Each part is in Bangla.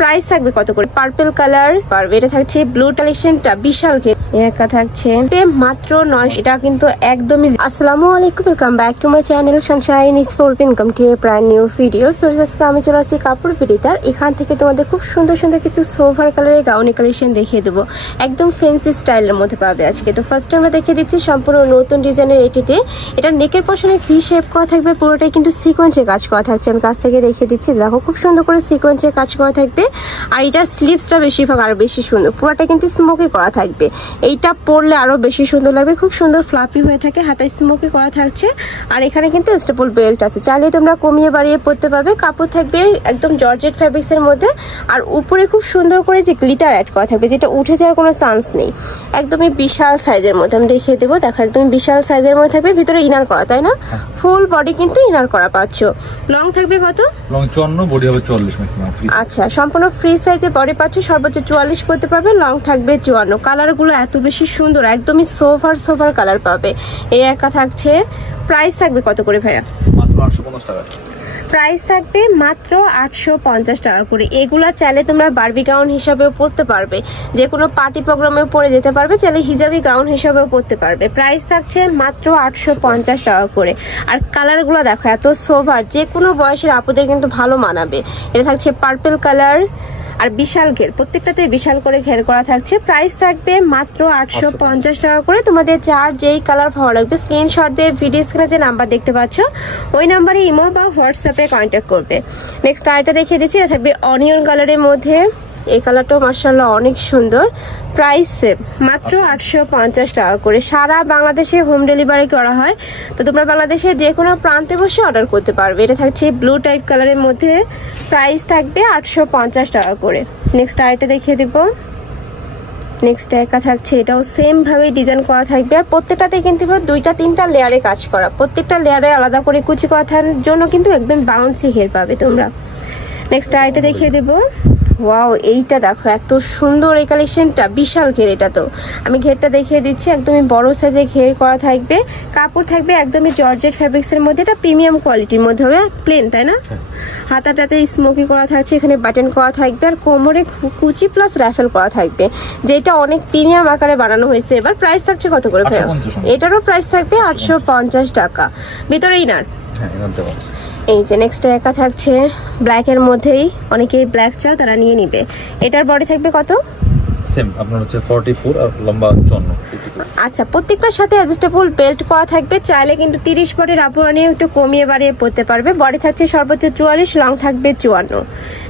প্রাইস থাকবে কত করে? পার্পল কালার পারবে, এটা থাকছে ব্লু কালেকশনটা বিশাল একটা থাকছে মাত্র 9। এটা কিন্তু একদমই। আসসালামু আলাইকুম, welcome back to my channel Sunshine sport income two brand new video. আজকে আমি চলে আসছি কাপড় ভিডিওটার। এখান থেকে তোমাদের খুব সুন্দর সুন্দর কিছু সোভার কালারের গাউনি কালেকশন দেখিয়ে দেবো, একদম ফ্যান্সি স্টাইলের মধ্যে পাবে আজকে। তো ফার্স্ট আমরা দেখিয়ে দিচ্ছি সম্পূর্ণ নতুন ডিজাইনের এটিতে। এটা নেকের পশনে ভি শেপ করা থাকবে, পুরোটাই কিন্তু সিকোয়েন্সে কাজ করা থাকছে। আমি কাছ থেকে দেখিয়ে দিচ্ছি, দেখো খুব সুন্দর করে সিকোয়েন্সে কাজ করা থাকবে। আর এটা স্লিভসটা বেশিরভাগ আরো বেশি সুন্দর, পুরোটা কিন্তু স্মোকি করা থাকবে। এইটা পরলে আরো বেশি সুন্দর লাগবে, খুব সুন্দর ফ্লাফি হয়ে থাকে, হাতায় স্মোকি করা থাকছে। আর এখানে কিন্তু স্টেপল বেল্ট আছে, চাইলে তোমরা কমিয়ে বাড়িয়ে পরতে পারবে। কাপড় থাকবে একদম জর্জেট ফ্যাব্রিক্স এর মধ্যে। আর উপরে খুব সুন্দর করে যে গ্লিটার অ্যাড করা থাকবে, যেটা উঠে যাওয়ার কোনো চান্স নেই। একদমই বিশাল সাইজের মধ্যে আমি দেখিয়ে দেবো, দেখো একদম বিশাল সাইজের মধ্যে থাকবে। ভিতরে ইনার করা, তাই না? ফুল বডি কিন্তু ইনার করা পাচ্ছ। লং থাকবে কত? লং 54, বডি হবে 40 ম্যাক্সিমাম ফ্রি। আচ্ছা, সম্পূর্ণ ফ্রি সাইজে বডি পাচ্ছ, সর্বোচ্চ 44 করতে পারবে। লং থাকবে 54। কালারগুলো এত বেশি সুন্দর, একদমই সোভার কালার পাবে। এই একটা থাকছে। প্রাইস থাকবে কত করে ভাইয়া? মাত্র 850 টাকা। প্রাইস থাকবে মাত্র 850 টাকা করে। এগুলা চাইলে তোমরা বারবি গাউন হিসাবেও পরতে পারবে, যে কোনো পার্টি প্রোগ্রামেও পরে যেতে পারবে, চাইলে হিজাবি গাউন হিসাবেও পরতে পারবে। প্রাইস থাকছে মাত্র 850 টাকা করে। আর কালারগুলো দেখো এত সোভার, যে কোনো বয়সের আপুদের কিন্তু ভালো মানাবে। এটা থাকছে পার্পল কালার আর বিশাল ঘের, প্রত্যেকটাতে বিশাল করে ঘের করা থাকছে। প্রাইস থাকবে মাত্র 850 টাকা করে। তোমাদের যার যেই কালার ভালো লাগবে স্ক্রিনশট দিয়ে ভিডিও স্ক্রিনে যে নাম্বার দেখতে পাচ্ছ ওই নাম্বারে ইমো বা হোয়াটসঅ্যাপে কন্ট্যাক্ট করবে। নেক্সট আরেকটা দেখিয়ে দিচ্ছি, এটা থাকবে অনিয়ন কালারের মধ্যে। এই কালারটাও মাশাআল্লাহ অনেক সুন্দর। প্রাইস মাত্র 850 টাকা করে। সারা বাংলাদেশে হোম ডেলিভারি করা হয়, তো তোমরা বাংলাদেশে যে কোনো প্রান্তে বসে অর্ডার করতে পারবে। এটা থাকছে ব্লু টাইপ কালারের মধ্যে। প্রাইস থাকবে 850 টাকা করে। নেক্সট আরেকটা দেখিয়ে দিব। নেক্সট একটা থাকছে, এটাও সেম ভাবে ডিজাইন করা থাকবে। আর প্রত্যেকটাতে কিন্তু 2-3টা লেয়ারে কাজ করা, প্রত্যেকটা লেয়ারে আলাদা করে কুচি করা থাকার জন্য কিন্তু একদম বাউন্সি হেয়ার পাবে তোমরা। নেক্সট আরেকটা দেখিয়ে দেবো। ওয়াও, এইটা দেখো এত সুন্দর এই কালেকশনটা, বিশাল ঘের। এটা তো আমি ঘেরটা দেখিয়ে দিচ্ছি, একদমই বড় সাইজে ঘের করা থাকবে। কাপড় থাকবে একদমই জর্জেট ফ্যাব্রিক্স এর মধ্যে। এটা প্রিমিয়াম কোয়ালিটির মধ্যে হবে, প্লেন, তাই না? হাতাটাতে স্মোকি করা থাকছে, এখানে বাটন করা থাকবে। আর কোমরে কুচি প্লাস রাফেল করা থাকবে, যেটা অনেক প্রিমিয়াম আকারে বানানো হয়েছে। এবার প্রাইস থাকছে কত করে ভাইয়া? এটারও প্রাইস থাকবে 850 টাকা। ভিতরে ইনার। এই যে নেক্সট একা থাকছে ব্ল্যাক এর মধ্যেই, অনেকেই ব্ল্যাক চাও তারা নিয়ে নিবে। এটার বডি থাকবে কত? সেম আপনার হচ্ছে 44 আর লম্বা 54। আচ্ছা, প্রত্যেকটার সাথে অ্যাডজাস্টেবল বেল্ট করা থাকবে, চাইলে কিন্তু 30 বডির আপুরা নিয়ে একটু কমিয়ে বাড়িয়ে পড়তে পারবে। বডি থাকছে সর্বোচ্চ 44, লং থাকবে 54।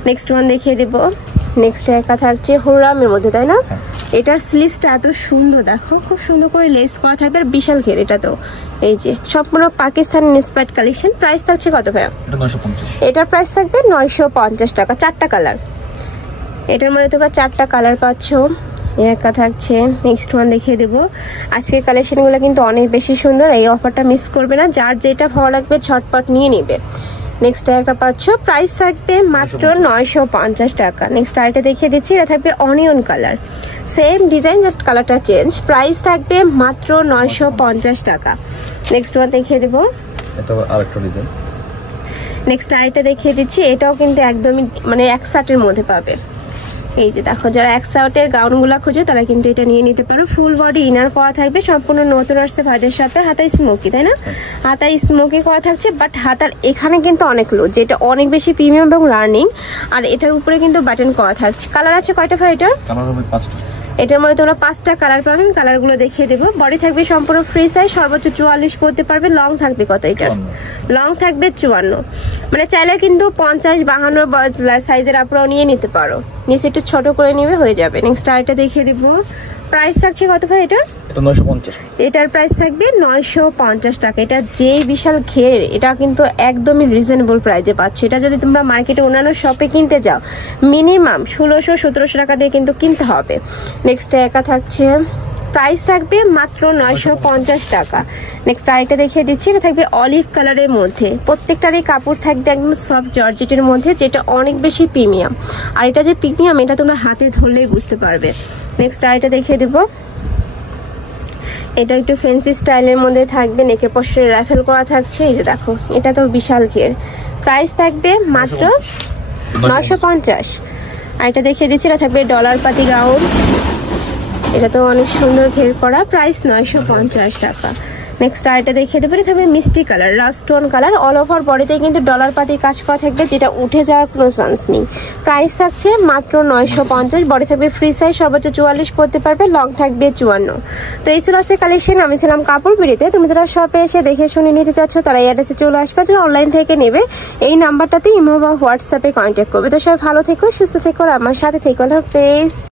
নেক্সট ওয়ান দেখিয়ে দেবো। নেক্সট একা থাকছে হুরামের মধ্যে, তাই না? এটার স্লিভসটা এত সুন্দর, দেখো খুব সুন্দর করে লেস করা থাকবে। আর বিশাল ঘের এটা তো। এই যে সম্পূর্ণ পাকিস্তানি ইন্সপায়ার্ড কালেকশন। প্রাইস থাকছে কত ভাইয়া? এটা 950। এটার প্রাইস থাকবে 950 টাকা। 4টা কালার, এটার মধ্যে তোমরা 4টা কালার পাচ্ছ। একটা থাকছে। নেক্সট ওয়ান দেখিয়ে দেবো। আজকের কালেকশনগুলো কিন্তু অনেক বেশি সুন্দর, এই অফারটা মিস করবে না। যার যেটা ভালো লাগবে ঝটপট নিয়ে নিবে। নেক্সট একটা পাচ্ছ, প্রাইস থাকবে মাত্র 950 টাকা। নেক্সট আরেকটা দেখিয়ে দিচ্ছি, এটা থাকবে onion colour, same design just কালারটা চেঞ্জ। প্রাইস থাকবে মাত্র 950 টাকা। নেক্সট ওয়ান দেখিয়ে দেবো, এটা আরেকটা ডিজাইন। নেক্সট আরেকটা দেখিয়ে দিচ্ছি, এটাও কিন্তু একদমই মানে এক শার্টের মধ্যে পাবে। এই যে দেখো, যারা এক শার্টের গাউনগুলা খুঁজে তারা কিন্তু এটা নিয়ে নিতে পারো। ফুল বডি ইনার করা থাকবে, সম্পূর্ণ নতুন আসছে ভাইদের সাথে। হাতায় স্মোকি, তাই না? হাতায় স্মোকি করা থাকছে, বাট হাতার এখানে কিন্তু অনেক লো, যেটা অনেক বেশি প্রিমিয়াম এবং রানিং। আর এটার উপরে কিন্তু বাটন করা থাকছে। কালার আছে কয়টা ভাই এটার? কালার হবে 5টা। এটার মধ্যে তোমরা 5টা কালার পাবেন, কালারগুলো দেখিয়ে দেবো। বডি থাকবে সম্পূর্ণ ফ্রি সাইজ, সর্বোচ্চ 44 করতে পারবে। লং থাকবে কত এটার? লং থাকবে 54। মানে চাইলে কিন্তু 50-52 সাইজের আপনারাও নিয়ে নিতে পারো, নিচে একটু ছোট করে নিবে হয়ে যাবে। নেক্সট আরেকটা দেখিয়ে দেবো। প্রাইস থাকছে কত ভাই এটার? এটা 950। এটার প্রাইস থাকবে 950 টাকা। এটা যে বিশাল ঘের, এটা কিন্তু একদমই রিজনেবল প্রাইসে পাচ্ছ। এটা যদি তোমরা মার্কেটে অন্যান্য শপে কিনতে যাও মিনিমাম 1600-1700 টাকা দিয়ে কিন্তু কিনতে হবে। নেক্সট একা থাকছে, প্রাইস থাকবে মাত্র 950 টাকা। নেক্সট আরেকটা দেখিয়ে দিচ্ছি, এটা থাকবে অলিভ কালারের মধ্যে। প্রত্যেকটারই কাপড় থাকবে একদম সফট জর্জেটের মধ্যে, যেটা অনেক বেশি প্রিমিয়াম। আর এটা যে প্রিমিয়াম এটা তোমরা হাতে ধরলেই বুঝতে পারবে। নেক্সট আরেকটা দেখিয়ে দেবো, এটা একটু ফ্যান্সি স্টাইলের মধ্যে থাকবে, নেকের পশে রাফেল করা থাকছে। এই যে দেখো, এটা তো বিশাল ঘের। প্রাইস থাকবে মাত্র 950। আর এটা দেখিয়ে দিচ্ছি, এটা থাকবে ডলার পাতি গাউন। এটা তো অনেক সুন্দর ঘের করা, প্রাইস 950 টাকা। নেক্সট আরেকটা দেখিয়ে দেবো, এটা থাকবে মিষ্টি কালার, রাস্টোন কালার, অল ওভার বডিতে কিন্তু ডলার পাতি কাজ করা থাকবে, যেটা উঠে যাওয়ার কোনো চান্স নেই। প্রাইস থাকছে মাত্র 950। বডি থাকবে ফ্রি সাইজ, সর্বোচ্চ 44 পরতে পারবে, লং থাকবে 54। তো এই ছিল আজকে কালেকশন। আমি ছিলাম কাপড় বিড়িতে। তুমি যারা শপে এসে দেখে শুনে নিতে চাচ্ছ তারা এই অ্যাড্রেসে চলে আসবে, যারা অনলাইন থেকে নেবে এই নাম্বারটাতে ইমো বা হোয়াটসঅ্যাপে কন্ট্যাক্ট করবে। তো সবাই ভালো থেকো, সুস্থ থেকো, আর আমার সাথে থেকো। আল্লাহ হাফেজ।